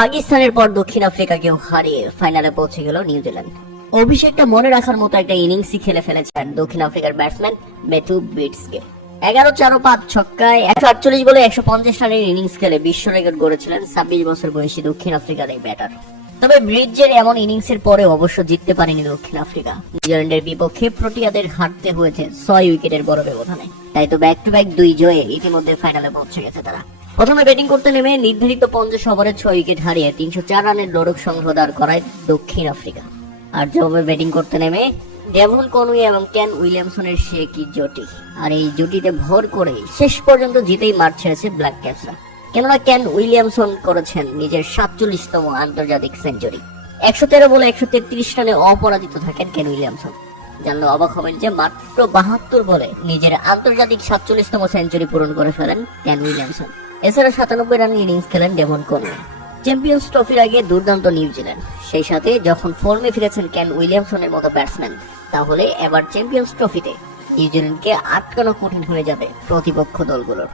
পাকিস্তানের পর দক্ষিণ আফ্রিকাকেও হারিয়ে ফাইনালে পৌঁছে গেল নিউজিল্যান্ড। অভিষেকটা মনে রাখার মতো একটা ইনিংসই খেলে ফেলেছেন দক্ষিণ আফ্রিকার ব্যাটসম্যান ম্যাথু বিটসকে। 11-4 ও 5 ছক্কায় 148 বলে 150 রানের ইনিংস খেলে বিশ্ব রেকর্ড গড়েছিলেন 26 বছর বয়সী দক্ষিণ আফ্রিকার এই ব্যাটার। তবে ব্রিজের এমন ইনিংসের পরে অবশ্য জিততে পারেনি দক্ষিণ আফ্রিকা। নিউজিল্যান্ডের বিপক্ষে প্রোটিয়াদের হারতে হয়েছে 6 উইকেটের বড় ব্যবধানে। তাই তো ব্যাক টু ব্যাক 2 জয়ে ইতিমধ্যে ফাইনালে পৌঁছে গেছে তারা। প্রথমে ব্যাটিং করতে নেমে নির্ধারিত 50 ওভারে 6 উইকেট হারিয়ে 304 রানের লড়ক সংগ্রহ দাঁড় করায় দক্ষিণ আফ্রিকা। আর জবাবে ব্যাটিং করতে নেমে ডেভন কনওয়ে এবং কেন উইলিয়ামসনের সে কি জুটি, আর এই জুটিতে ভর করে শেষ পর্যন্ত জিতেই মাঠ ছেড়েছে ব্ল্যাক ক্যাপসরা। কেননা কেন উইলিয়ামসন করেছেন নিজের 47তম আন্তর্জাতিক সেঞ্চুরি। 113 বলে 133 রানে অপরাজিত থাকেন কেন উইলিয়ামসন। জানলে অবাক হবেন যে মাত্র 72 বলে নিজের আন্তর্জাতিক 47তম সেঞ্চুরি পূরণ করে ফেলেন কেন উইলিয়ামসন। এছাড়া 97 রানের ইনিংস খেলেন ডেভন কনওয়ে। চ্যাম্পিয়ন্স ট্রফির আগে দুর্দান্ত নিউজিল্যান্ড, সেই সাথে যখন ফর্মে ফিরেছেন কেন উইলিয়ামসনের মতো ব্যাটসম্যান, তাহলে এবার চ্যাম্পিয়ন্স ট্রফিতে নিউজিল্যান্ডকে আটকানো কঠিন হয়ে যাবে প্রতিপক্ষ দলগুলোর।